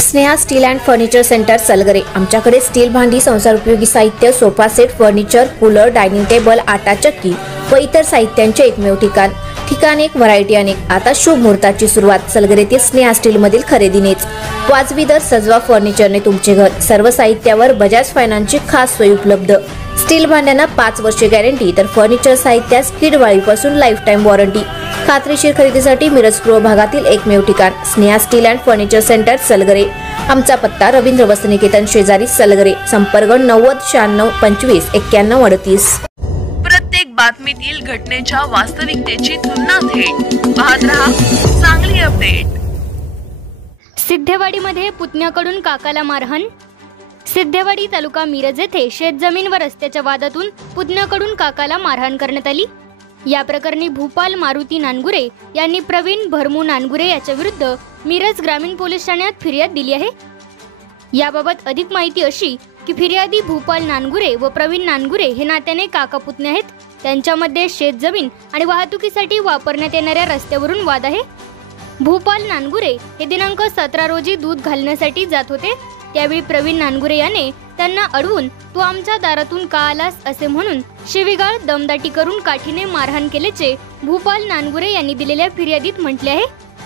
Sneha steel and furniture centre Salgare. आमच्याकडे steel भांडी, संसार उपयोगी साहित्य, sofa set, furniture, cooler, dining table, आटा चक्की व इतर साहित्यांचे एकमेव ठिकाण एक, व्हरायटी अनेक। आता शुभ मुहूर्ताची सुरुवात सलगरेतील स्नेहा स्टील मधील खरेदीनेच। वाजवी दर, सजवा फर्निचरने तुमचे घर। सर्व साहित्यावर बजाज फायनान्सची खास सोय उपलब्ध। स्टील भांड्यांना 5 वर्षे गॅरंटी, तर फर्निचर साहित्यास किडवाळीपासून लाईफ टाइम वॉरंटी। खात्रीशीर खरेदीसाठी मिरज पूर्व भागातील एकमेव ठिकाण Sneha steel and furniture centre Salgare. आमचा पत्ता रवींद्र वस्त्रनिकेतन शेजारी सलगरे। संपर्क 90 96 25 91 38। प्रत्येक बातमीतील घटनेच्या वास्तविकतेची तुलना थेट पाहत रहा चांगली अपडेट। सिद्धेवाडीमध्ये पुतण्याकडून काकाला मारहाण। सिद्धेवाडी तालुका मिरज येथे शेतजमीन व रस्त्याच्या वादातून पुतण्याकडून काकाला मारहाण करण्यात आली। या प्रकरणी भूपाल मारुती नानगुरे यांनी प्रवीण भरमू नानगुरे याच्या विरुद्ध मिरज ग्रामीण पोलीस ठाण्यात फिर्याद दिली आहे। याबाबत अधिक माहिती अशी की फिर्यादी भूपाल नानगुरे व प्रवीण नानगुरे हे नात्याने काका पुतणे आहेत। त्यांच्यामध्ये शेतजमीन आणि वाहतुकीसाठी वापरण्यात येणाऱ्या रस्त्यावरून वाद आहे। भूपाल नानगुरे हे दिनांक 17 रोजी दूध घालण्यासाठी जात होते। त्यावेळी प्रवीण नानगुरे याने त्यांना अडवून तू आमच्या दारातून का आलास असे म्हणून शिवीगाळ दमदाटी करून काठीने मारहाण केल्याचे भूपाल नानगुरे यांनी दिलेल्या फिर्यादीत म्हटले आहे।